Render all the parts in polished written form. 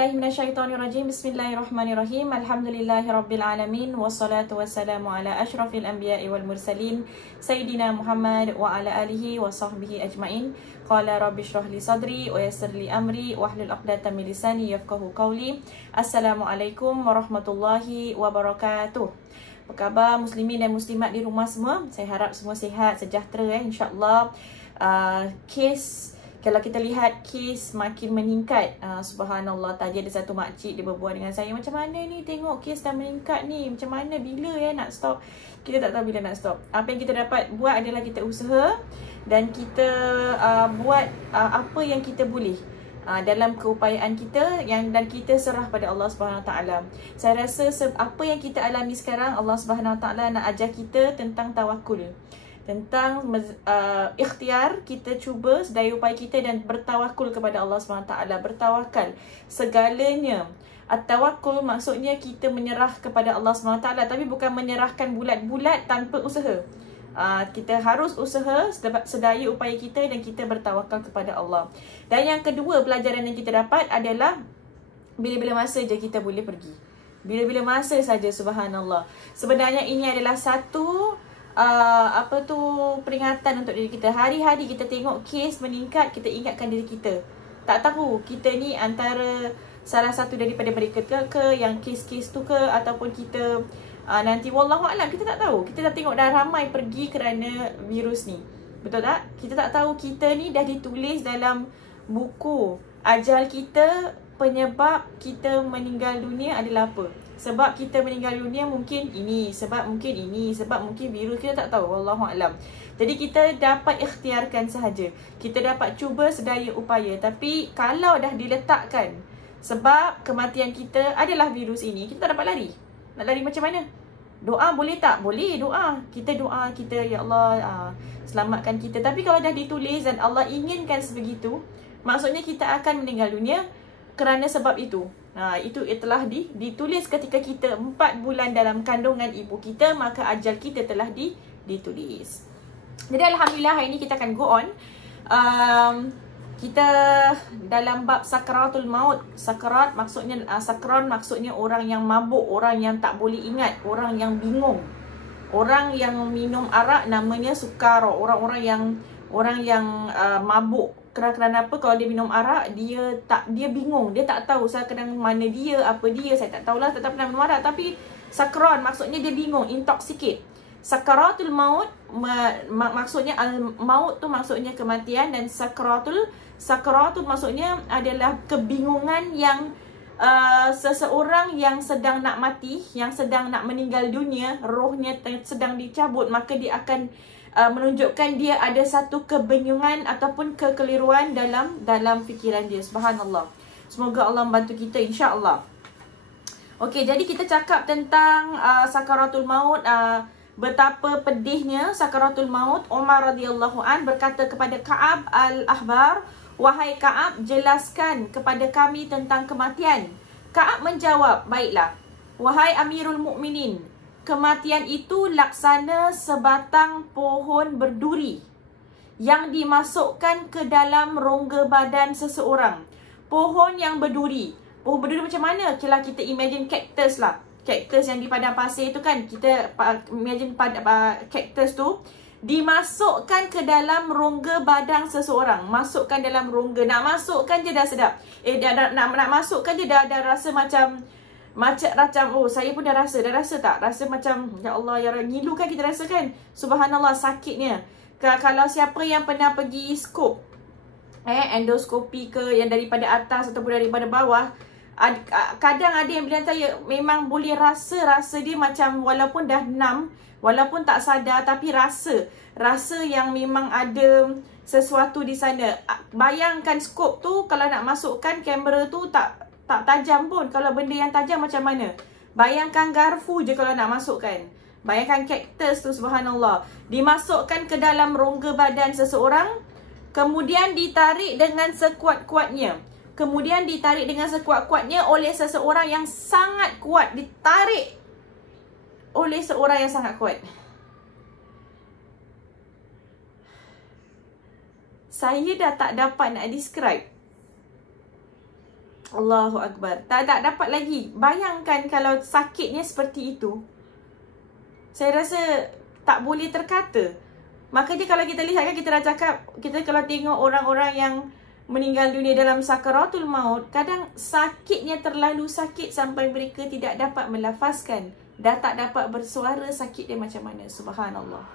billahi minasyaitonirrajim. Bismillahirrahmanirrahim. Alhamdulillahirabbil alamin wassalatu wassalamu ala asyrafil anbiya'i wal mursalin sayyidina Muhammad wa ala alihi wa sahbihi ajmain. Qala rabbi shrah li sadri wa yassir li amri wahlul 'uqdatam min lisani yafqahu qawli. Assalamualaikum warahmatullahi wabarakatuh. Apa khabar muslimin dan muslimat di rumah semua? Saya harap semua sihat, sejahtera insya-Allah. Kes, kalau kita lihat kes makin meningkat, subhanallah. Tadi ada satu makcik dia berbual dengan saya, macam mana ni tengok kes dah meningkat ni, macam mana, bila nak stop? Kita tak tahu bila nak stop. Apa yang kita dapat buat adalah kita usaha dan kita buat apa yang kita boleh dalam keupayaan kita dan kita serah pada Allah Subhanahu Wa Taala. Saya rasa apa yang kita alami sekarang, Allah Subhanahu Wa Taala nak ajar kita tentang tawakul, tentang ikhtiar. Kita cuba sedaya upaya kita dan bertawakul kepada Allah SWT. Bertawakal segalanya. At-tawakul maksudnya kita menyerah kepada Allah SWT, tapi bukan menyerahkan bulat-bulat tanpa usaha. Kita harus usaha sedaya upaya kita dan kita bertawakal kepada Allah. Dan yang kedua pelajaran yang kita dapat adalah bila-bila masa je kita boleh pergi. Bila-bila masa saja, subhanallah. Sebenarnya ini adalah satu peringatan untuk diri kita. Hari-hari kita tengok kes meningkat, kita ingatkan diri kita. Tak tahu kita ni antara salah satu daripada mereka ke yang kes-kes tu ke, ataupun kita nanti wallahualam, kita tak tahu. Kita dah tengok dah ramai pergi kerana virus ni. Betul tak? Kita tak tahu kita ni dah ditulis dalam buku ajal kita, penyebab kita meninggal dunia adalah apa. Sebab kita meninggal dunia mungkin ini, sebab mungkin ini, sebab mungkin virus, kita tak tahu, wallahualam. Jadi kita dapat ikhtiarkan sahaja. Kita dapat cuba sedaya upaya. Tapi kalau dah diletakkan sebab kematian kita adalah virus ini, kita tak dapat lari. Nak lari macam mana? Doa boleh tak? Boleh doa. Kita doa, kita ya Allah selamatkan kita. Tapi kalau dah ditulis dan Allah inginkan sebegitu, maksudnya kita akan meninggal dunia kerana sebab itu. Itu telah ditulis ketika kita 4 bulan dalam kandungan ibu kita, maka ajal kita telah ditulis. Jadi alhamdulillah hari ini kita akan go on. Kita dalam bab sakaratul maut. Sakarat maksudnya sakron maksudnya orang yang mabuk, orang yang tak boleh ingat, orang yang bingung. Orang yang minum arak namanya sukar, orang yang mabuk. Kerana apa? Kalau dia minum arak, dia bingung, dia tak tahu saya kena mana dia, apa dia, saya tak tahulah, tak pernah minum arak. Tapi sakron maksudnya dia bingung, intoxicate. Sakaratul maut maksudnya maut tu maksudnya kematian, dan sakaratul maksudnya adalah kebingungan yang seseorang yang sedang nak mati, yang sedang nak meninggal dunia, rohnya sedang dicabut, maka dia akan menunjukkan dia ada satu kebingungan ataupun kekeliruan dalam fikiran dia. Subhanallah. Semoga Allah membantu kita insya-Allah. Okey, jadi kita cakap tentang sakaratul maut. Betapa pedihnya sakaratul maut. Umar radhiyallahu an berkata kepada Ka'ab al-Ahbar, "Wahai Ka'ab, jelaskan kepada kami tentang kematian." Ka'ab menjawab, "Baiklah, wahai Amirul Mukminin, kematian itu laksana sebatang pohon berduri yang dimasukkan ke dalam rongga badan seseorang." Pohon yang berduri. Pohon berduri macam mana? Kalau kita imagine cactus lah. Cactus yang di padang pasir tu kan, kita imagine cactus tu dimasukkan ke dalam rongga badan seseorang. Masukkan dalam rongga. Nak masukkan je dah sedap. Nak masukkan je dah rasa macam oh, saya pun dah rasa tak? Rasa macam ya Allah ya Rabbi, ngilu kan kita rasa kan? Subhanallah, sakitnya. Kalau siapa yang pernah pergi skop, endoskopi ke, yang daripada atas ataupun daripada bawah, kadang ada yang bilang saya memang boleh rasa dia macam walaupun dah numb, walaupun tak sadar, tapi rasa yang memang ada sesuatu di sana. Bayangkan skop tu kalau nak masukkan kamera tu tak tajam pun. Kalau benda yang tajam macam mana? Bayangkan garfu je kalau nak masukkan. Bayangkan cactus tu, subhanallah. Dimasukkan ke dalam rongga badan seseorang, kemudian ditarik dengan sekuat-kuatnya. Oleh seseorang yang sangat kuat. Ditarik oleh seorang yang sangat kuat. Saya dah tak dapat nak describe. Allahu Akbar. Tak dapat lagi. Bayangkan kalau sakitnya seperti itu. Saya rasa tak boleh terkata. Makanya kalau kita lihat kan, kita dah cakap, kita kalau tengok orang-orang yang meninggal dunia dalam sakaratul maut, kadang sakitnya terlalu sakit sampai mereka tidak dapat melafazkan. Dah tak dapat bersuara sakit dia macam mana. Subhanallah.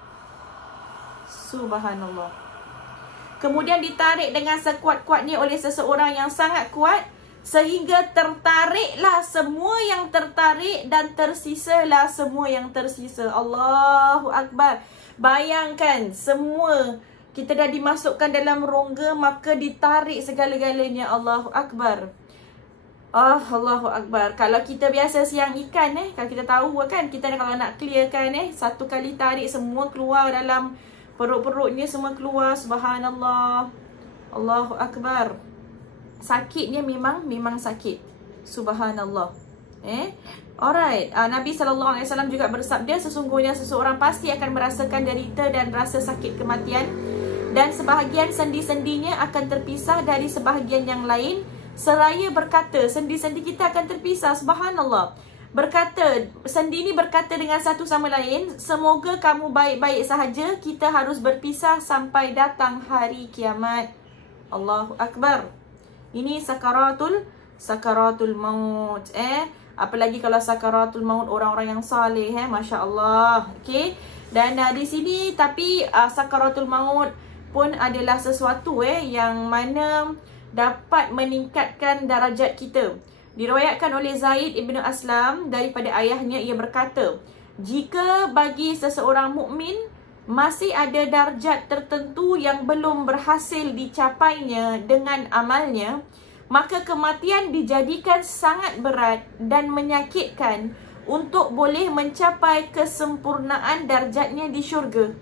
Subhanallah. Kemudian ditarik dengan sekuat-kuatnya oleh seseorang yang sangat kuat, sehingga tertariklah semua yang tertarik dan tersisalah semua yang tersisa. Allahu Akbar. Bayangkan semua kita dah dimasukkan dalam rongga, maka ditarik segala-galanya. Allahu Akbar. Allahu Akbar. Kalau kita biasa siang ikan kalau kita tahu kan, kita kalau nak clearkan satu kali tarik semua keluar dalam perut-perutnya, semua keluar. Subhanallah. Allahu Akbar. Sakitnya memang sakit. Subhanallah. Alright. Nabi SAW juga bersabda, sesungguhnya seseorang pasti akan merasakan derita dan rasa sakit kematian, dan sebahagian sendi-sendinya akan terpisah dari sebahagian yang lain, seraya berkata, sendi-sendi kita akan terpisah. Subhanallah. Berkata, sendi ini berkata dengan satu sama lain, semoga kamu baik-baik sahaja, kita harus berpisah sampai datang hari kiamat. Allahu Akbar. Ini sakaratul maut. Apalagi kalau sakaratul maut orang-orang yang saleh, Masya Allah. Okay. Dan di sini, tapi sakaratul maut pun adalah sesuatu yang mana dapat meningkatkan darajat kita. Diriwayatkan oleh Zaid ibn Aslam daripada ayahnya, ia berkata, jika bagi seseorang mukmin masih ada darjat tertentu yang belum berhasil dicapainya dengan amalnya, maka kematian dijadikan sangat berat dan menyakitkan untuk boleh mencapai kesempurnaan darjatnya di syurga.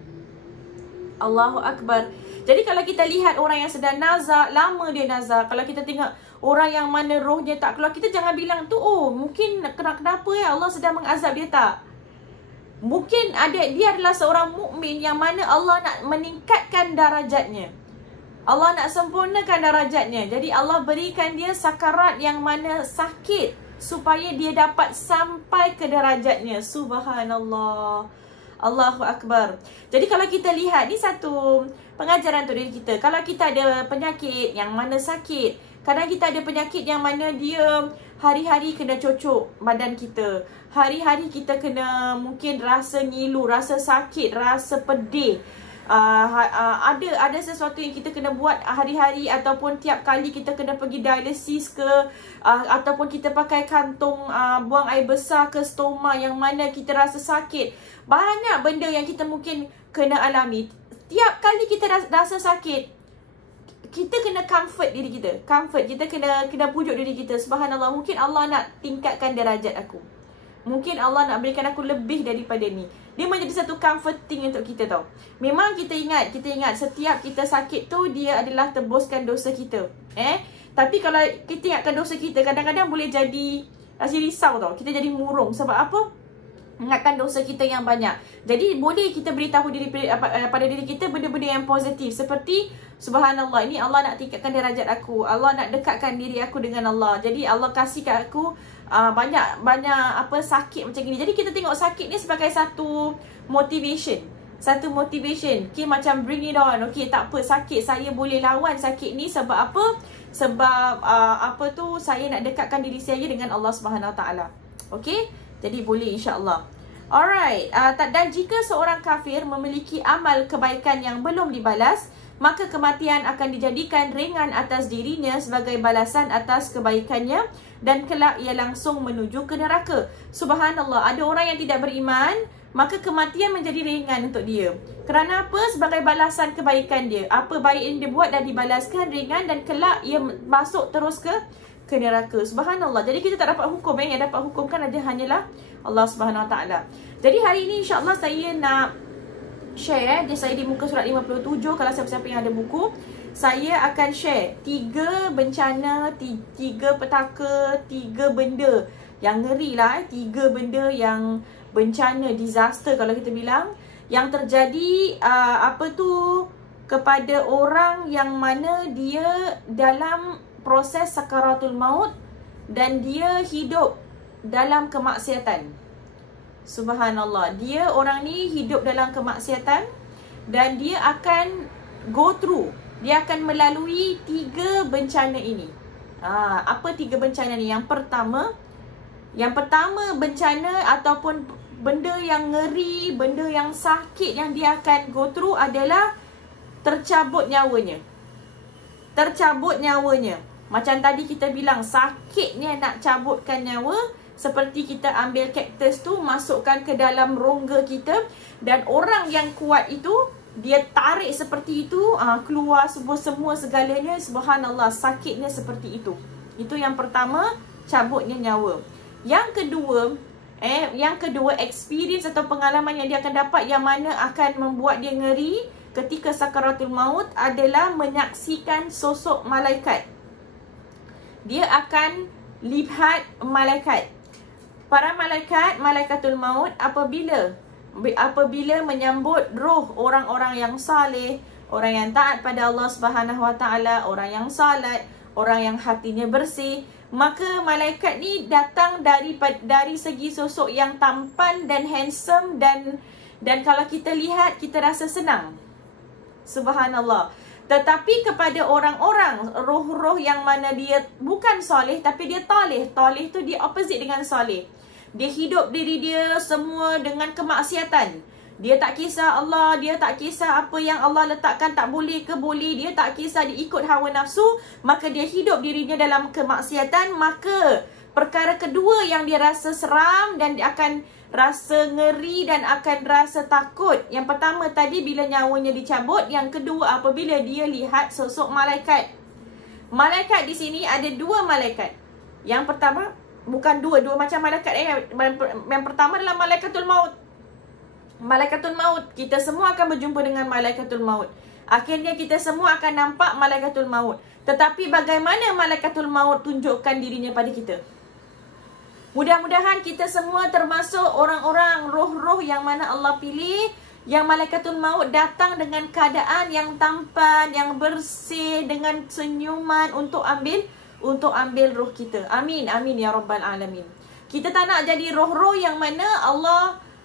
Allahu Akbar. Jadi kalau kita lihat orang yang sedang nazak, lama dia nazak, kalau kita tengok orang yang mana rohnya tak keluar, kita jangan bilang tu, mungkin kenapa Allah sedang mengazab dia. Tak. Mungkin dia adalah seorang mukmin yang mana Allah nak meningkatkan darajatnya. Allah nak sempurnakan darajatnya. Jadi Allah berikan dia sakarat yang mana sakit supaya dia dapat sampai ke darajatnya. Subhanallah. Allahu Akbar. Jadi kalau kita lihat, ni satu pengajaran untuk diri kita. Kalau kita ada penyakit yang mana sakit, kadang kita ada penyakit yang mana dia hari-hari kena cocok badan kita. Hari-hari kita kena mungkin rasa ngilu, rasa sakit, rasa pedih. Ada sesuatu yang kita kena buat hari-hari, ataupun tiap kali kita kena pergi dialisis ke, ataupun kita pakai kantung buang air besar ke, stoma, yang mana kita rasa sakit. Banyak benda yang kita mungkin kena alami. Tiap kali kita rasa sakit, kita kena comfort diri kita. Kita kena pujuk diri kita. Subhanallah, mungkin Allah nak tingkatkan darajat aku. Mungkin Allah nak berikan aku lebih daripada ni. Dia menjadi satu comforting untuk kita tau. Memang kita ingat setiap kita sakit tu, dia adalah tebuskan dosa kita. Tapi kalau kita ingatkan dosa kita, kadang-kadang boleh jadi risau tau. Kita jadi murung. Sebab apa? Ingatkan dosa kita yang banyak. Jadi boleh kita beritahu pada diri kita benda-benda yang positif. Seperti, subhanallah, ini Allah nak tingkatkan darajat aku. Allah nak dekatkan diri aku dengan Allah. Jadi Allah kasih kat aku banyak sakit macam gini. Jadi kita tengok sakit ni sebagai satu motivation. Okay, macam bring it on. Okay, tak apa, sakit, saya boleh lawan sakit ni. Sebab apa? Sebab saya nak dekatkan diri saya dengan Allah Subhanahu Wa Taala. Okay, jadi boleh, insya-Allah. Alright. Dan jika seorang kafir memiliki amal kebaikan yang belum dibalas, maka kematian akan dijadikan ringan atas dirinya sebagai balasan atas kebaikannya, dan kelak ia langsung menuju ke neraka. Subhanallah, ada orang yang tidak beriman, maka kematian menjadi ringan untuk dia. Kerana apa? Sebagai balasan kebaikan dia. Apa baik yang dia buat dah dibalaskan ringan, dan kelak ia masuk terus ke neraka. Subhanallah. Jadi kita tak dapat hukum. Yang dapat hukumkan hanyalah Allah Subhanahu Wa Taala. Jadi hari ini insya-Allah saya nak share, saya di muka surat 57. Kalau siapa-siapa yang ada buku, saya akan share 3 bencana, 3 petaka, 3 benda yang ngeri lah, 3 benda yang bencana, disaster kalau kita bilang, yang terjadi kepada orang yang mana dia dalam proses sakaratul maut, dan dia hidup dalam kemaksiatan. Subhanallah. Dia orang ni hidup dalam kemaksiatan dan dia akan go through. Dia akan melalui 3 bencana ini. Apa 3 bencana ni? Yang pertama bencana ataupun benda yang ngeri, benda yang sakit yang dia akan go through adalah tercabut nyawanya. Tercabut nyawanya. Macam tadi kita bilang, sakitnya nak cabutkan nyawa. Seperti kita ambil kaktus tu, masukkan ke dalam rongga kita. Dan orang yang kuat itu, dia tarik seperti itu, keluar semua segalanya. Subhanallah, sakitnya seperti itu. Itu yang pertama, cabutnya nyawa. Yang kedua, experience atau pengalaman yang dia akan dapat yang mana akan membuat dia ngeri ketika sakaratul maut adalah menyaksikan sosok malaikat. Dia akan lihat malaikat. Para malaikat, malaikatul maut apabila menyambut roh orang-orang yang saleh, orang yang taat pada Allah Subhanahu Wa Taala, orang yang salat, orang yang hatinya bersih, maka malaikat ni datang dari segi sosok yang tampan dan handsome dan kalau kita lihat kita rasa senang. Subhanallah. Tetapi kepada orang-orang, roh-roh yang mana dia bukan soleh tapi dia taleh. Taleh tu dia opposite dengan soleh. Dia hidup diri dia semua dengan kemaksiatan. Dia tak kisah Allah, dia tak kisah apa yang Allah letakkan tak boleh ke boleh. Dia tak kisah dia ikut hawa nafsu, maka dia hidup dirinya dalam kemaksiatan. Maka perkara kedua yang dia rasa seram dan dia akan rasa ngeri dan akan rasa takut. Yang pertama tadi bila nyawanya dicabut. Yang kedua apabila dia lihat sosok malaikat. Malaikat di sini ada 2 malaikat. Yang pertama, bukan dua macam malaikat. Yang pertama adalah malaikatul maut. Malaikatul maut. Kita semua akan berjumpa dengan malaikatul maut. Akhirnya kita semua akan nampak malaikatul maut. Tetapi bagaimana malaikatul maut tunjukkan dirinya pada kita? Mudah-mudahan kita semua termasuk orang-orang roh-roh yang mana Allah pilih, yang malaikatul maut datang dengan keadaan yang tampan, yang bersih, dengan senyuman untuk ambil roh kita. Amin, amin ya rabbal alamin. Kita tak nak jadi roh-roh yang mana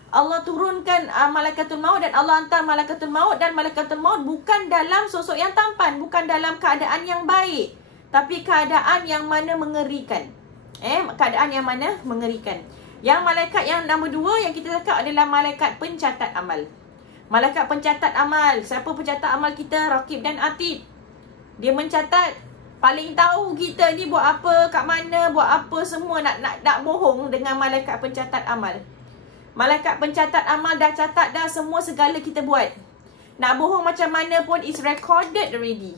Allah turunkan malaikatul maut dan Allah hantar malaikatul maut, dan malaikatul maut bukan dalam sosok yang tampan, bukan dalam keadaan yang baik, tapi keadaan yang mana mengerikan. Keadaan yang mana mengerikan. Yang malaikat yang nombor 2 yang kita cakap adalah malaikat pencatat amal. Malaikat pencatat amal. Siapa pencatat amal kita? Raqib dan Atid. Dia mencatat, paling tahu kita ni buat apa, kat mana, buat apa, semua nak bohong dengan malaikat pencatat amal. Malaikat pencatat amal dah catat dah semua segala kita buat. Nak bohong macam mana pun, it's recorded already.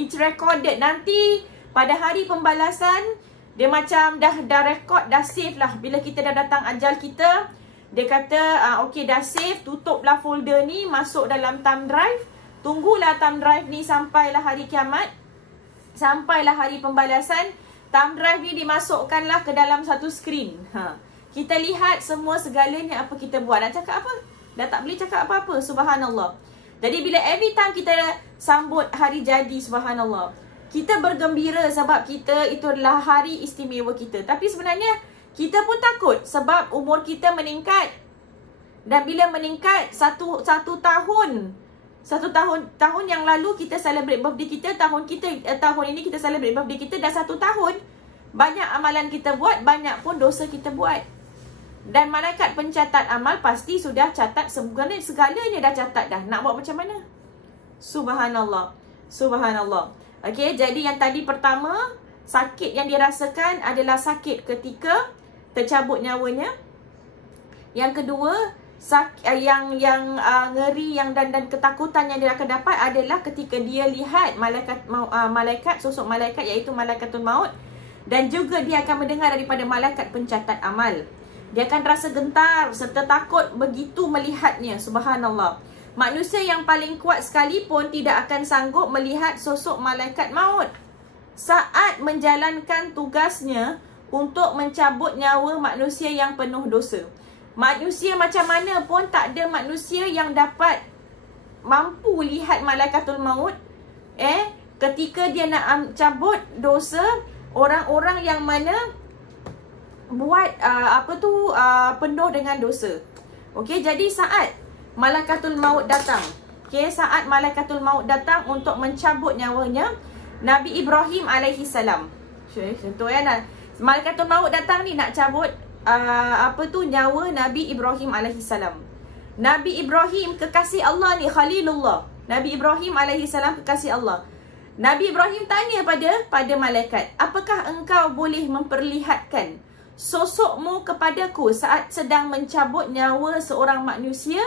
It's recorded. Nanti pada hari pembalasan, dia macam dah record, dah save lah. Bila kita dah datang ajal kita, dia kata, okay dah save, tutuplah folder ni, masuk dalam thumb drive. Tunggulah thumb drive ni sampailah hari kiamat, sampailah hari pembalasan. Thumb drive ni dimasukkanlah ke dalam satu skrin. Kita lihat semua segalanya apa kita buat. Nak cakap apa? Dah tak boleh cakap apa-apa. Subhanallah. Jadi bila every time kita sambut hari jadi, subhanallah, kita bergembira sebab kita itu adalah hari istimewa kita. Tapi sebenarnya kita pun takut sebab umur kita meningkat. Dan bila meningkat satu tahun yang lalu kita celebrate birthday kita, tahun ini kita celebrate birthday kita dah 1 tahun. Banyak amalan kita buat, banyak pun dosa kita buat. Dan malaikat pencatat amal pasti sudah catat segalanya dah catat dah. Nak buat macam mana? Subhanallah. Subhanallah. Okey, jadi yang tadi pertama, sakit yang dirasakan adalah sakit ketika tercabut nyawanya. Yang kedua, yang ngeri yang dan ketakutan yang dia akan dapat adalah ketika dia lihat malaikat, sosok malaikat iaitu malaikatul maut, dan juga dia akan mendengar daripada malaikat pencatat amal. Dia akan rasa gentar serta takut begitu melihatnya. Subhanallah. Manusia yang paling kuat sekalipun tidak akan sanggup melihat sosok malaikat maut saat menjalankan tugasnya untuk mencabut nyawa manusia yang penuh dosa. Manusia macam mana pun tak ada manusia yang dapat mampu lihat malaikatul maut ketika dia nak cabut dosa Orang-orang yang mana buat penuh dengan dosa. Okey, jadi saat malakatul maut datang, okey, saat malakatul maut datang untuk mencabut nyawanya Nabi Ibrahim alaihi salam. Contoh ya, malakatul maut datang ni nak cabut nyawa Nabi Ibrahim alaihi salam. Nabi Ibrahim kekasih Allah ni, Khalilullah. Nabi Ibrahim alaihi salam kekasih Allah. Nabi Ibrahim tanya pada malaikat, apakah engkau boleh memperlihatkan sosokmu kepadaku saat sedang mencabut nyawa seorang manusia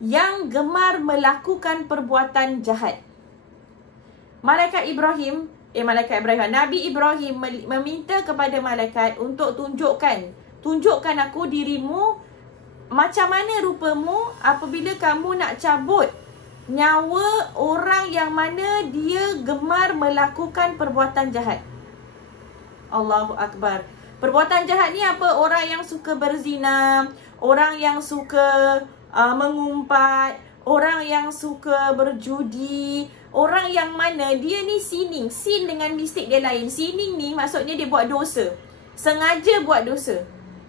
yang gemar melakukan perbuatan jahat? Nabi Ibrahim meminta kepada malaikat untuk tunjukkan aku dirimu, macam mana rupamu apabila kamu nak cabut nyawa orang yang mana dia gemar melakukan perbuatan jahat. Allahu Akbar. Perbuatan jahat ni apa? Orang yang suka berzina, orang yang suka mengumpat, orang yang suka berjudi, orang yang mana dia ni sinning. Sin dengan mistik dia lain. Sinning ni maksudnya dia buat dosa, sengaja buat dosa.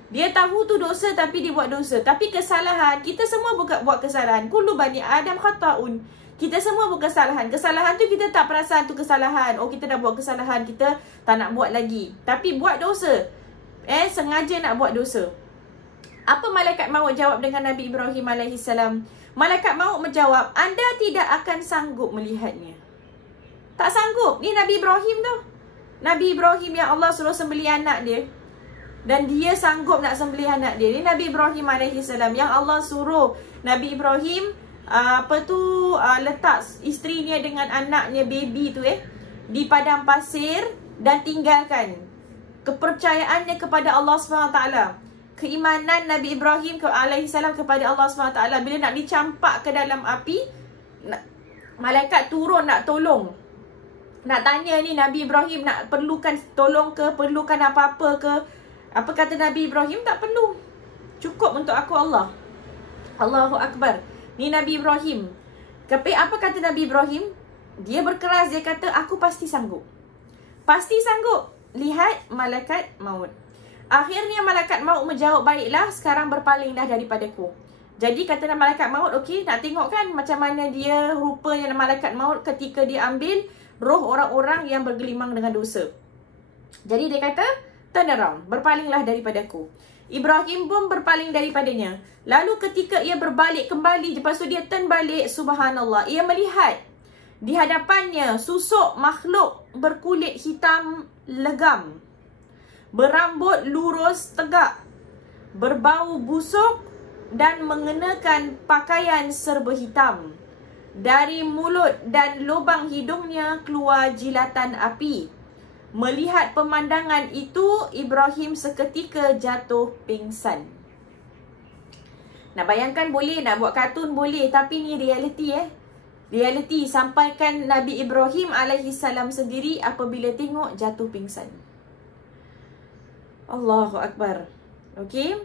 Dia tahu tu dosa tapi dia buat dosa. Tapi kesalahan, kita semua buat kesalahan. Kullu bani Adam khata'un. Kita semua buat kesalahan. Kesalahan tu kita tak perasan tu kesalahan. Oh, kita dah buat kesalahan, kita tak nak buat lagi. Tapi buat dosa. Sengaja nak buat dosa. Apa malaikat maut jawab dengan Nabi Ibrahim AS? Malaikat maut menjawab, anda tidak akan sanggup melihatnya. Tak sanggup. Ni Nabi Ibrahim tu. Nabi Ibrahim yang Allah suruh sembelih anak dia. Dan dia sanggup nak sembelih anak dia. Ni Nabi Ibrahim AS yang Allah suruh Nabi Ibrahim letak isterinya dengan anaknya, baby tu di padang pasir dan tinggalkan kepercayaannya kepada Allah SWT. Keimanan Nabi Ibrahim AS kepada Allah SWT. Bila nak dicampak ke dalam api, malaikat turun nak tolong. Nak tanya ni Nabi Ibrahim nak perlukan tolong ke, perlukan apa-apa ke. Apa kata Nabi Ibrahim? Tak perlu. Cukup untuk aku Allah. Allahu Akbar. Ni Nabi Ibrahim. Tapi apa kata Nabi Ibrahim? Dia berkeras, dia kata aku pasti sanggup. Pasti sanggup. Lihat malaikat maut. Akhirnya malaikat maut menjawab, baiklah, sekarang berpalinglah daripadaku. Jadi kata malaikat maut, okey, nak tengok kan macam mana dia rupanya malaikat maut ketika dia ambil roh orang-orang yang bergelimang dengan dosa. Jadi dia kata, turn around, berpalinglah daripadaku. Ibrahim pun berpaling daripadanya. Lalu ketika ia berbalik kembali, lepas tu dia turn balik, subhanallah, ia melihat di hadapannya susuk makhluk berkulit hitam legam, berambut lurus tegak, berbau busuk dan mengenakan pakaian serba hitam. Dari mulut dan lubang hidungnya keluar jilatan api. Melihat pemandangan itu, Ibrahim seketika jatuh pingsan. Nak bayangkan boleh, nak buat kartun boleh, tapi ni realiti Realiti sampaikan Nabi Ibrahim AS sendiri apabila tengok jatuh pingsan. Allahu Akbar. Okey.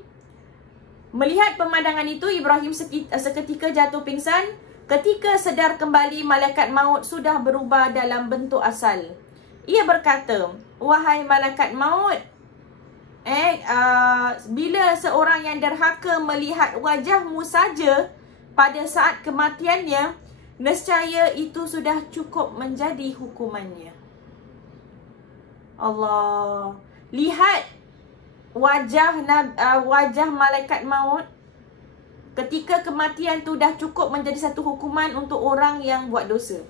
Melihat pemandangan itu, Ibrahim seketika jatuh pingsan. Ketika sedar kembali, malaikat maut sudah berubah dalam bentuk asal. Ia berkata, wahai malaikat maut, bila seorang yang derhaka melihat wajahmu saja pada saat kematiannya, nescaya itu sudah cukup menjadi hukumannya. Allah. Lihat wajah malaikat maut. Ketika kematian tu dah cukup menjadi satu hukuman untuk orang yang buat dosa.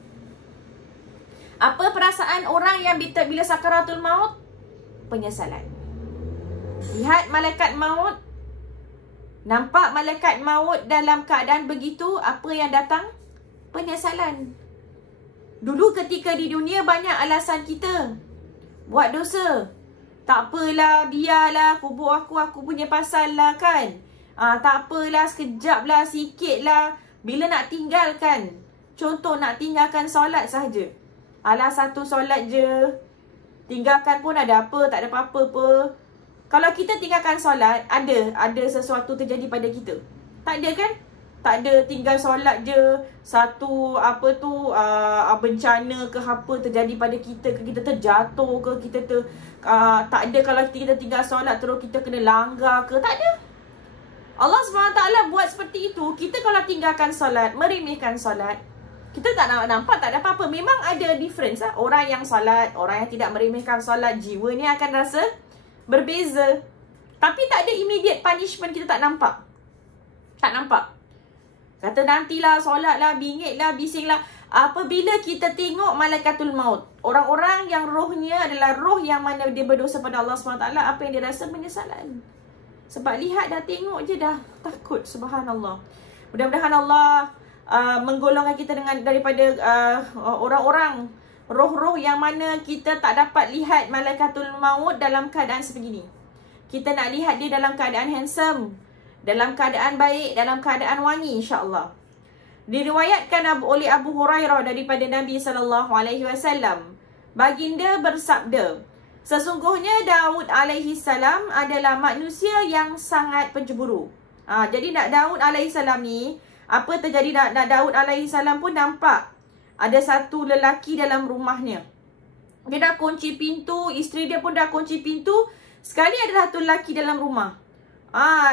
Apa perasaan orang yang bila sakaratul maut? Penyesalan. Lihat malaikat maut. Nampak malaikat maut dalam keadaan begitu, apa yang datang? Penyesalan. Dulu ketika di dunia banyak alasan kita buat dosa. Tak apalah, biarlah, kubur aku punya pasal lah kan. Tak apalah, sekejap lah, sikit lah. Bila nak tinggalkan, contoh nak tinggalkan solat sahaja. Alah, satu solat je. Tinggalkan pun ada apa, tak ada apa-apa apa. Kalau kita tinggalkan solat, ada sesuatu terjadi pada kita. Tak ada kan? Tak ada tinggal solat je, satu bencana ke apa terjadi pada kita ke, kita terjatuh ke, tak ada kalau kita tinggal solat terus kita kena langgar ke, tak ada. Allah SWT buat seperti itu. Kita kalau tinggalkan solat, meremehkan solat, kita tak nampak tak ada apa-apa. Memang ada difference lah. Orang yang solat, orang yang tidak meremehkan solat, jiwa ni akan rasa berbeza. Tapi tak ada immediate punishment, kita tak nampak. Tak nampak. Kata nantilah, solat lah, bingit lah, bising lah. Apabila kita tengok malaikatul maut, orang-orang yang rohnya adalah roh yang mana dia berdosa pada Allah SWT, apa yang dia rasa? Penyesalan. Sebab lihat dah, tengok je dah takut. Subhanallah. Mudah-mudahan Allah menggolongkan kita daripada orang-orang roh-roh yang mana kita tak dapat lihat malaikatul maut dalam keadaan sebegini. Kita nak lihat dia dalam keadaan handsome, dalam keadaan baik, dalam keadaan wangi, insya-Allah. Diriwayatkan oleh Abu Hurairah daripada Nabi SAW, baginda bersabda, sesungguhnya Daud alaihi salam adalah manusia yang sangat pencemburu. Jadi Daud alaihi salam ni, apa terjadi, Daud alaihi salam pun nampak ada satu lelaki dalam rumahnya. Dia dah kunci pintu, isteri dia pun dah kunci pintu, sekali ada satu lelaki dalam rumah.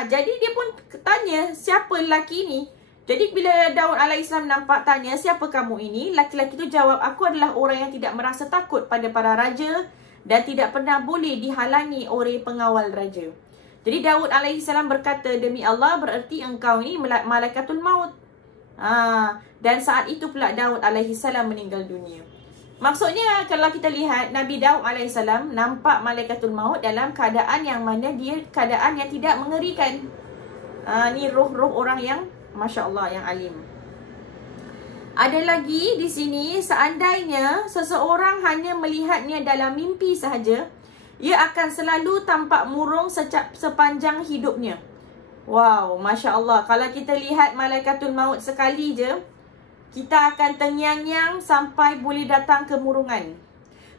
Jadi dia pun tanya, siapa lelaki ni? Jadi bila Daud alaihissalam nampak, tanya, siapa kamu ini? Lelaki-lelaki tu jawab, aku adalah orang yang tidak merasa takut pada para raja dan tidak pernah boleh dihalangi oleh pengawal raja. Jadi Daud alaihissalam berkata, demi Allah, bererti engkau ni malaikatul maut. Dan saat itu pula Daud alaihissalam meninggal dunia. Maksudnya kalau kita lihat, Nabi Daud alaihissalam nampak malaikatul maut dalam keadaan yang mana dia keadaan yang tidak mengerikan. Ni roh-roh orang yang Masya Allah, yang alim. Ada lagi di sini, seandainya seseorang hanya melihatnya dalam mimpi sahaja, ia akan selalu tampak murung sepanjang hidupnya. Wow, Masya Allah. Kalau kita lihat malaikatul maut sekali je, kita akan terngiang-ngiang sampai boleh datang kemurungan.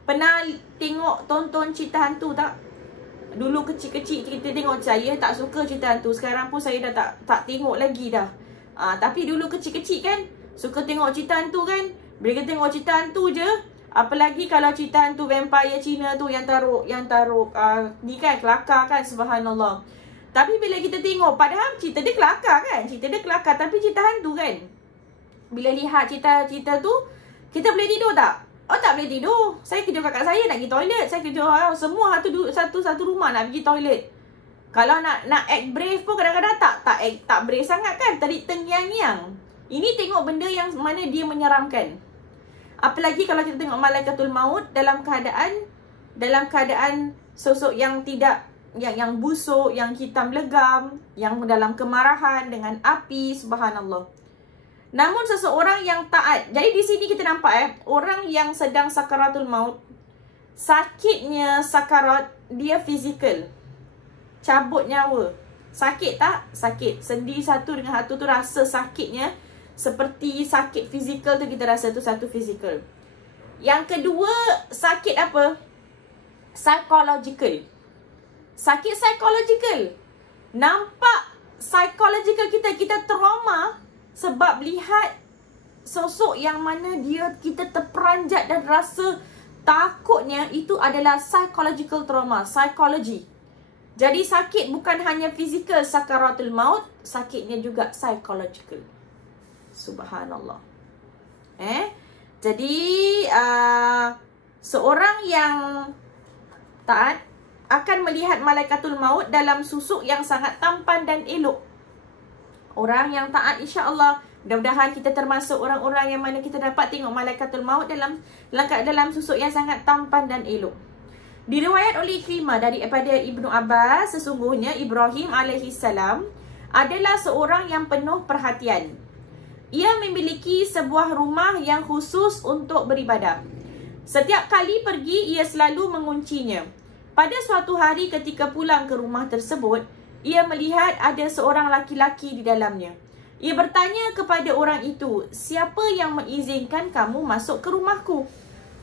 Pernah tengok tonton cerita hantu tak? Dulu kecil-kecil kita tengok, saya tak suka cerita hantu. Sekarang pun saya dah tak tengok lagi dah. Tapi dulu kecil-kecil kan, suka tengok cerita hantu kan. Bila kita tengok cerita hantu je, apalagi kalau cerita hantu vampire Cina tu yang taruh ni kan, kelakar kan, subhanallah. Tapi bila kita tengok, padahal cerita dia kelakar kan, tapi cerita hantu kan. Bila lihat cerita tu, kita boleh tidur tak? Oh, tak boleh tidur. Saya kejut kakak saya nak pergi toilet. Saya kejut semua satu rumah nak pergi toilet. Kalau nak act brave pun kadang-kadang tak brave sangat kan. Tadi terngiang-ngiang. Ini tengok benda yang mana dia menyeramkan. Apalagi kalau kita tengok malaikatul maut dalam keadaan sosok yang tidak, yang busuk, yang hitam legam, yang dalam kemarahan dengan api, subhanallah. Namun seseorang yang taat. Jadi di sini kita nampak orang yang sedang sakaratul maut, sakitnya sakarat dia fizikal, cabut nyawa. Sakit tak? Sakit. Sendi satu dengan satu tu rasa sakitnya seperti sakit fizikal tu, kita rasa tu satu fizikal. Yang kedua, sakit apa? Psychological. Sakit psychological. Nampak psychological kita trauma sebab lihat sosok yang mana kita terperanjat dan rasa takutnya. Itu adalah psychological trauma, psikologi. Jadi sakit bukan hanya fizikal sakaratul maut, sakitnya juga psychological. Subhanallah. Jadi seorang yang taat akan melihat malaikatul maut dalam susuk yang sangat tampan dan elok. Orang yang taat, insya-Allah, mudah-mudahan kita termasuk orang-orang yang mana kita dapat tengok malaikatul maut dalam susuk yang sangat tampan dan elok. Diriwayat oleh Ikrimah daripada Ibnu Abbas, sesungguhnya Ibrahim alaihissalam adalah seorang yang penuh perhatian. Ia memiliki sebuah rumah yang khusus untuk beribadah. Setiap kali pergi, ia selalu menguncinya. Pada suatu hari ketika pulang ke rumah tersebut, ia melihat ada seorang laki-laki di dalamnya. Ia bertanya kepada orang itu, siapa yang mengizinkan kamu masuk ke rumahku?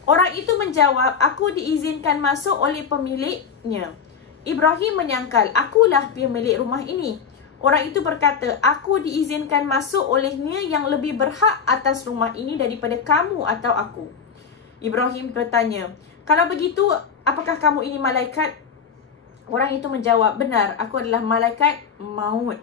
Orang itu menjawab, aku diizinkan masuk oleh pemiliknya. Ibrahim menyangkal, akulah pemilik rumah ini. Orang itu berkata, aku diizinkan masuk olehnya yang lebih berhak atas rumah ini daripada kamu atau aku. Ibrahim bertanya, kalau begitu, apakah kamu ini malaikat? Orang itu menjawab, benar, aku adalah malaikat maut.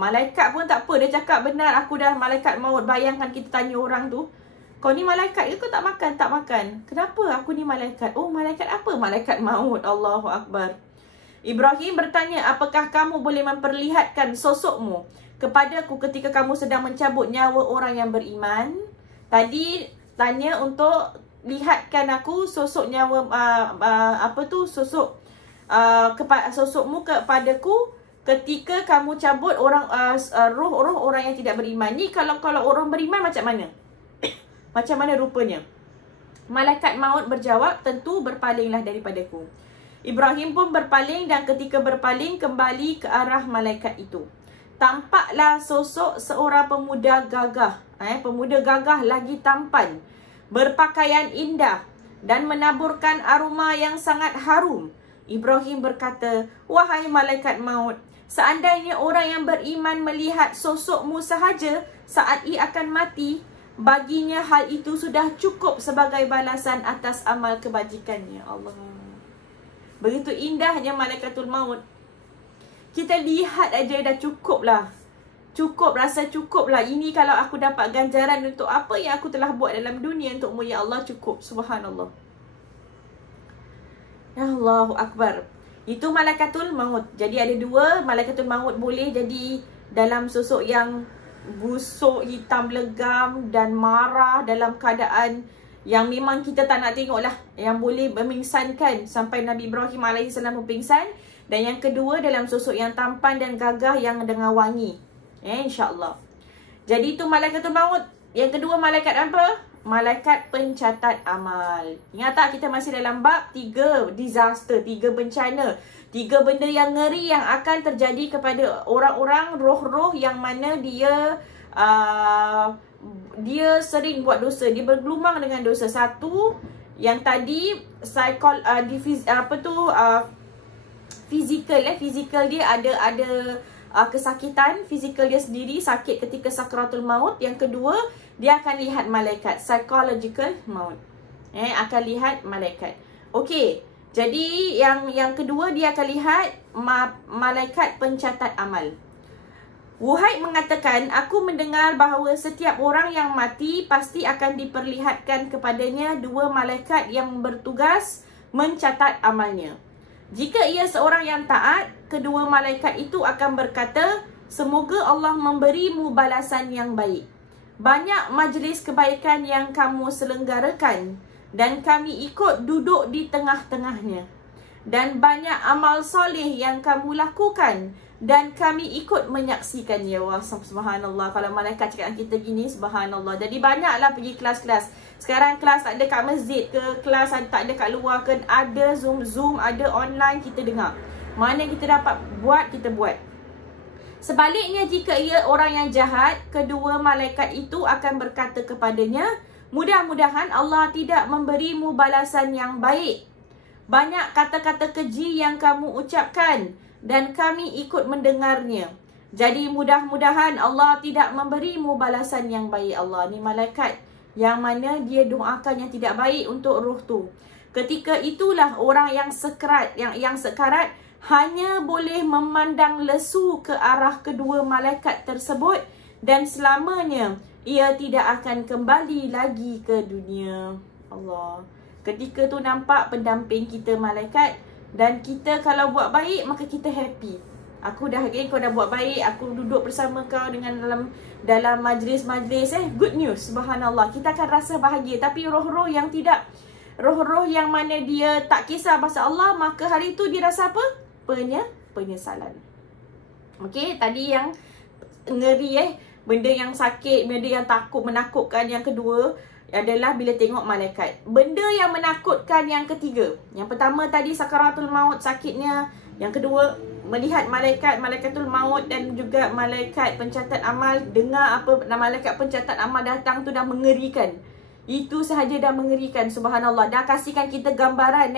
Malaikat pun tak apa, dia cakap benar, aku dah malaikat maut. Bayangkan kita tanya orang tu, kau ni malaikat ke kau tak makan? Tak makan. Kenapa aku ni malaikat? Oh, malaikat apa? Malaikat maut. Allahu Akbar. Ibrahim bertanya, apakah kamu boleh memperlihatkan sosokmu kepadaku ketika kamu sedang mencabut nyawa orang yang beriman? Tadi tanya untuk lihatkan aku sosok nyawa, sosokmu kepadaku ketika kamu cabut orang roh-roh orang yang tidak beriman. Ni kalau orang beriman macam mana? Macam mana rupanya? Malaikat maut berjawab, tentu berpalinglah daripadaku. Ibrahim pun berpaling dan ketika berpaling kembali ke arah malaikat itu. Tampaklah sosok seorang pemuda gagah. Pemuda gagah lagi tampan, berpakaian indah dan menaburkan aroma yang sangat harum. Ibrahim berkata, wahai malaikat maut, seandainya orang yang beriman melihat sosokmu sahaja saat ia akan mati, baginya hal itu sudah cukup sebagai balasan atas amal kebajikannya. Allah. Begitu indahnya malaikatul maut. Kita lihat aja dah cukup lah. Cukup, rasa cukup lah. Ini kalau aku dapat ganjaran untuk apa yang aku telah buat dalam dunia untukmu, ya Allah, cukup. Subhanallah. Ya Allahu Akbar. Itu malaikatul maut. Jadi ada dua, malaikatul maut boleh jadi dalam sosok yang busuk, hitam legam dan marah, dalam keadaan yang memang kita tak nak tengok lah, yang boleh memingsankan sampai Nabi Ibrahim AS pun pingsan. Dan yang kedua dalam sosok yang tampan dan gagah yang dengan wangi, insyaAllah. Jadi itu malaikatul maut. Yang kedua malaikat apa? Malaikat pencatat amal. Ingat tak, kita masih dalam bab 3 disaster, 3 bencana, 3 benda yang ngeri yang akan terjadi kepada orang-orang, roh-roh yang mana dia sering buat dosa, dia bergelumang dengan dosa. Satu, yang tadi fizikal dia ada kesakitan, fizikal dia sendiri sakit ketika sakratul maut. Yang kedua, dia akan lihat malaikat, psychological maut. Akan lihat malaikat. Okey, jadi yang kedua dia akan lihat malaikat pencatat amal. Wuhaib mengatakan, aku mendengar bahawa setiap orang yang mati pasti akan diperlihatkan kepadanya 2 malaikat yang bertugas mencatat amalnya. Jika ia seorang yang taat, kedua malaikat itu akan berkata, semoga Allah memberimu balasan yang baik. Banyak majlis kebaikan yang kamu selenggarakan dan kami ikut duduk di tengah-tengahnya. Dan banyak amal soleh yang kamu lakukan dan kami ikut menyaksikannya. Wah, subhanallah. Kalau malaikat cakap dengan kita gini, subhanallah. Jadi banyaklah pergi kelas-kelas. Sekarang kelas tak ada kat masjid ke, kelas tak ada kat luar ke, ada Zoom, ada online, kita dengar. Mana kita dapat buat, kita buat. Sebaliknya, jika ia orang yang jahat, kedua malaikat itu akan berkata kepadanya, mudah-mudahan Allah tidak memberimu balasan yang baik. Banyak kata-kata keji yang kamu ucapkan dan kami ikut mendengarnya. Jadi mudah-mudahan Allah tidak memberimu balasan yang baik. Allah ni malaikat yang mana dia doakan yang tidak baik untuk roh tu. Ketika itulah orang yang sekarat, yang sekarat hanya boleh memandang lesu ke arah kedua malaikat tersebut dan selamanya ia tidak akan kembali lagi ke dunia. Allah. Ketika tu nampak pendamping kita malaikat, dan kita kalau buat baik maka kita happy. Aku dah kau dah buat baik, aku duduk bersama kau dengan dalam majlis-majlis, good news, subhanallah. Kita akan rasa bahagia. Tapi roh-roh yang tidak, roh-roh yang mana dia tak kisah pasal Allah, maka hari itu dia rasa apa? Penyesalan. Okey, tadi yang ngeri benda yang sakit, benda yang menakutkan. Yang kedua adalah bila tengok malaikat. Benda yang menakutkan yang ketiga. Yang pertama tadi sakaratul maut, sakitnya. Yang kedua, melihat malaikatul maut dan juga malaikat pencatat amal. Dengar apa malaikat pencatat amal datang tu dah mengerikan. Itu sahaja dah mengerikan, subhanallah. Dah kasihkan kita gambaran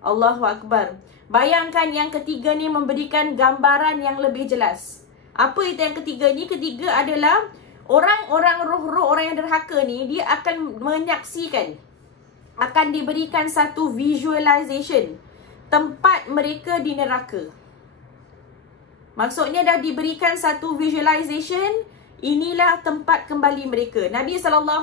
Allahu Akbar. Bayangkan yang ketiga ni memberikan gambaran yang lebih jelas. Apa itu yang ketiga ni? Ketiga adalah orang-orang roh-roh, orang yang derhaka ni, dia akan menyaksikan, akan diberikan satu visualization tempat mereka di neraka. Maksudnya dah diberikan satu visualization, inilah tempat kembali mereka. Nabi SAW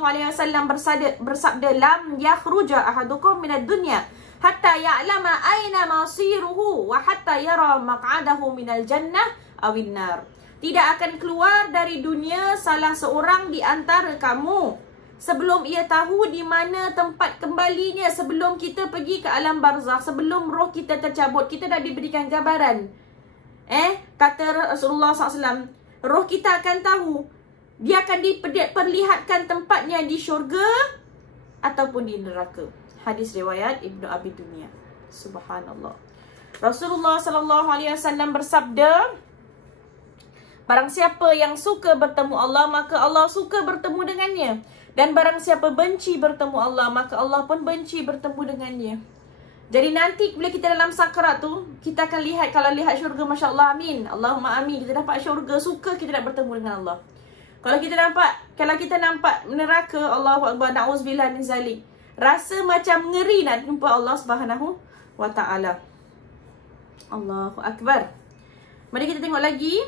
bersabda, lam yakhruja ahadukum minad dunya hatta ya'lama aina masiruhu wa hatta yara maq'adahu minal jannah awin nar. Tidak akan keluar dari dunia salah seorang di antara kamu sebelum ia tahu di mana tempat kembalinya. Sebelum kita pergi ke alam barzakh, sebelum roh kita tercabut, kita dah diberikan gambaran. Kata Rasulullah SAW, roh kita akan tahu, dia akan diperlihatkan tempatnya di syurga ataupun di neraka. Hadis riwayat Ibnu Abi Dunya. Subhanallah. Rasulullah SAW bersabda, barang siapa yang suka bertemu Allah, maka Allah suka bertemu dengannya. Dan barang siapa benci bertemu Allah, maka Allah pun benci bertemu dengannya. Jadi nanti bila kita dalam sakrat tu, kita akan lihat, kalau lihat syurga, Masya Allah, amin, Allahumma amin, kita dapat syurga, suka kita nak bertemu dengan Allah. Kalau kita nampak neraka, Allahu Akbar, na'uzubillah min zalik, rasa macam ngeri nak jumpa Allah Subhanahu wa ta'ala. Allahu Akbar. Mari kita tengok lagi.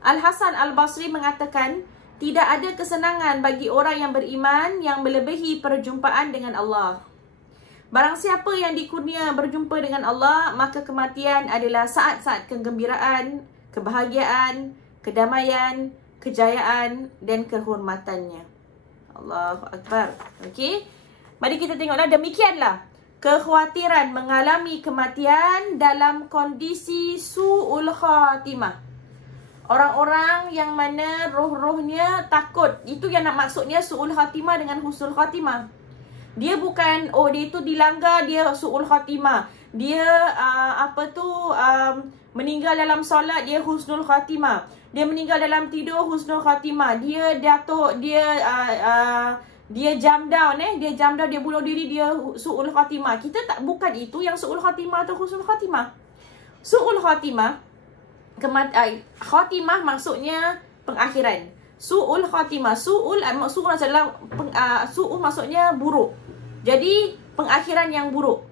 Al-Hasan Al-Basri mengatakan, tidak ada kesenangan bagi orang yang beriman yang melebihi perjumpaan dengan Allah. Barang siapa yang dikurnia berjumpa dengan Allah, maka kematian adalah saat-saat kegembiraan, kebahagiaan, kedamaian, kejayaan dan kehormatannya. Allahu Akbar. Okey. Mari kita tengoklah, demikianlah kekhawatiran mengalami kematian dalam kondisi su'ul khatimah. Orang-orang yang mana roh-rohnya takut, itu yang nak maksudnya su'ul khatimah dengan husnul khatimah. Dia bukan, dia itu dilanggar, dia su'ul khatimah. Dia meninggal dalam solat, dia husnul khatimah. Dia meninggal dalam tidur, husnul khatimah. Dia datuk, dia jump down, dia bunuh diri, dia su'ul khatimah. Kita tak, bukan itu yang su'ul khatimah atau husnul khatimah. Su'ul khatimah, khatimah maksudnya pengakhiran. Su'ul khatimah, su'ul adalah su'ul maksudnya buruk. Jadi pengakhiran yang buruk.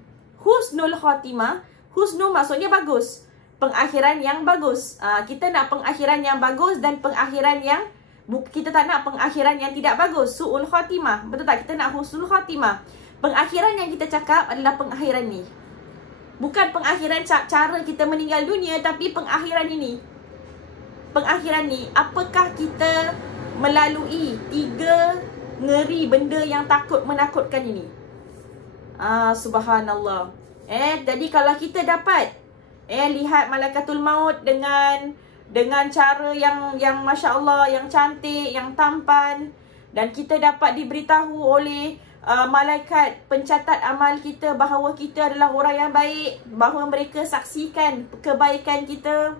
Husnul khatimah, husnul maksudnya bagus, pengakhiran yang bagus. Kita nak pengakhiran yang bagus dan pengakhiran yang kita tak nak pengakhiran yang tidak bagus. Su'ul khatimah, betul tak? Kita nak husnul khatimah. Pengakhiran yang kita cakap adalah pengakhiran ni, bukan pengakhiran cara kita meninggal dunia, tapi pengakhiran ini. Pengakhiran ni, apakah kita melalui 3 ngeri benda yang menakutkan ini? Subhanallah. Jadi kalau kita dapat lihat malaikatul maut dengan cara yang Masya Allah, yang cantik, yang tampan, dan kita dapat diberitahu oleh malaikat pencatat amal kita bahawa kita adalah orang yang baik, bahawa mereka saksikan kebaikan kita,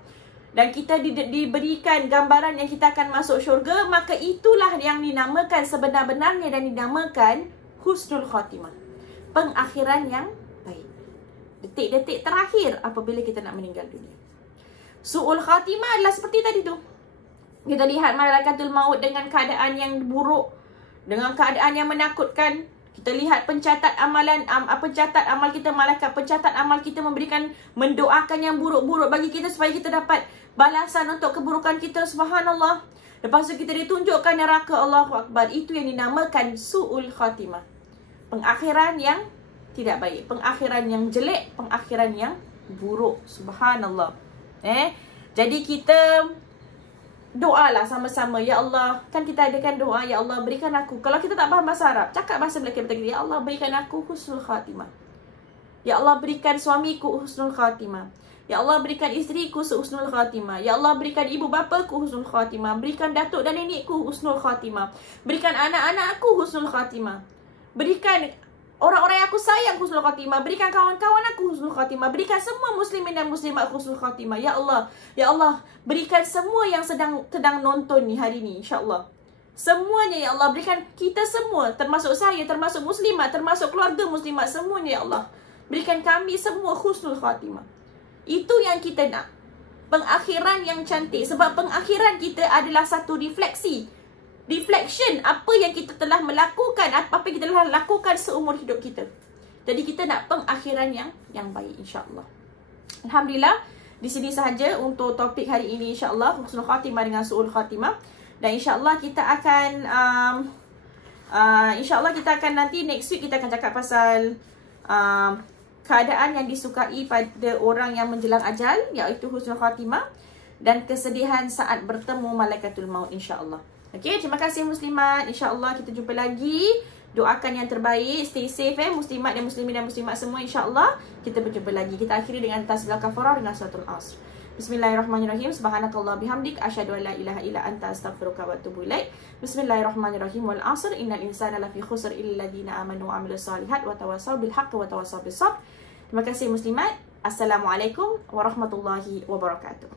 dan kita diberikan gambaran yang kita akan masuk syurga, maka itulah yang dinamakan sebenar-benarnya dan dinamakan husnul khatimah, pengakhiran yang baik. Detik-detik terakhir apabila kita nak meninggal dunia. Su'ul khatimah adalah seperti tadi tu. Kita lihat malaikatul maut dengan keadaan yang buruk, dengan keadaan yang menakutkan. Kita lihat pencatat amalan, pencatat amal kita, malaikat pencatat amal kita mendoakan yang buruk-buruk bagi kita supaya kita dapat balasan untuk keburukan kita. Subhanallah. Lepas tu kita ditunjukkan neraka. Allahu Akbar. Itu yang dinamakan su'ul khatimah, pengakhiran yang tidak baik, pengakhiran yang jelek, pengakhiran yang buruk. Subhanallah. Jadi kita doalah sama-sama. Ya Allah, kan kita adakan doa, ya Allah berikan aku, kalau kita tak faham bahasa Arab, cakap bahasa Melayu kita, ya Allah berikan aku husnul khatimah. Ya Allah berikan suamiku husnul khatimah. Ya Allah berikan isteriku husnul khatimah. Ya Allah berikan ibu bapaku husnul khatimah. Berikan datuk dan nenekku husnul khatimah. Berikan anak-anakku husnul khatimah. Berikan orang-orang yang aku sayang husnul khatimah. Berikan kawan-kawan aku husnul khatimah. Berikan semua muslimin dan muslimat husnul khatimah. Ya Allah, ya Allah, berikan semua yang sedang nonton ni hari ni, insya-Allah. Semuanya ya Allah, berikan kita semua, termasuk saya, termasuk muslimat, termasuk keluarga muslimat, semuanya ya Allah. Berikan kami semua husnul khatimah. Itu yang kita nak. Pengakhiran yang cantik. Sebab pengakhiran kita adalah satu refleksi. Reflection apa yang kita telah melakukan, apa yang kita telah lakukan seumur hidup kita. Jadi kita nak pengakhiran yang baik, insya-Allah. Alhamdulillah, di sini sahaja untuk topik hari ini, insya-Allah, husnul khatimah dengan su'ul khatimah. Dan insya-Allah kita akan nanti next week kita akan cakap pasal keadaan yang disukai pada orang yang menjelang ajal, iaitu husnul khatimah, dan kesedihan saat bertemu malaikatul maut, insya-Allah. Okey, terima kasih muslimat. Insya-Allah kita jumpa lagi. Doakan yang terbaik, stay safe muslimat dan muslimin dan muslimat semua, insya-Allah. Kita berjumpa lagi. Kita akhiri dengan tasbih kafarah dengan suratul Asr. Bismillahirrahmanirrahim. Subhanakallah bihamdik, asyhadu an la ilaha illa anta, astaghfiruka wa atubu ilaik. Bismillahirrahmanirrahim. Wal 'asr, innal insana lafi khusr illa alladziina amanu wa 'amilus shalihat wa tawassaw bil haqqi wa tawassaw bis sabr. Terima kasih muslimat. Assalamualaikum warahmatullahi wabarakatuh.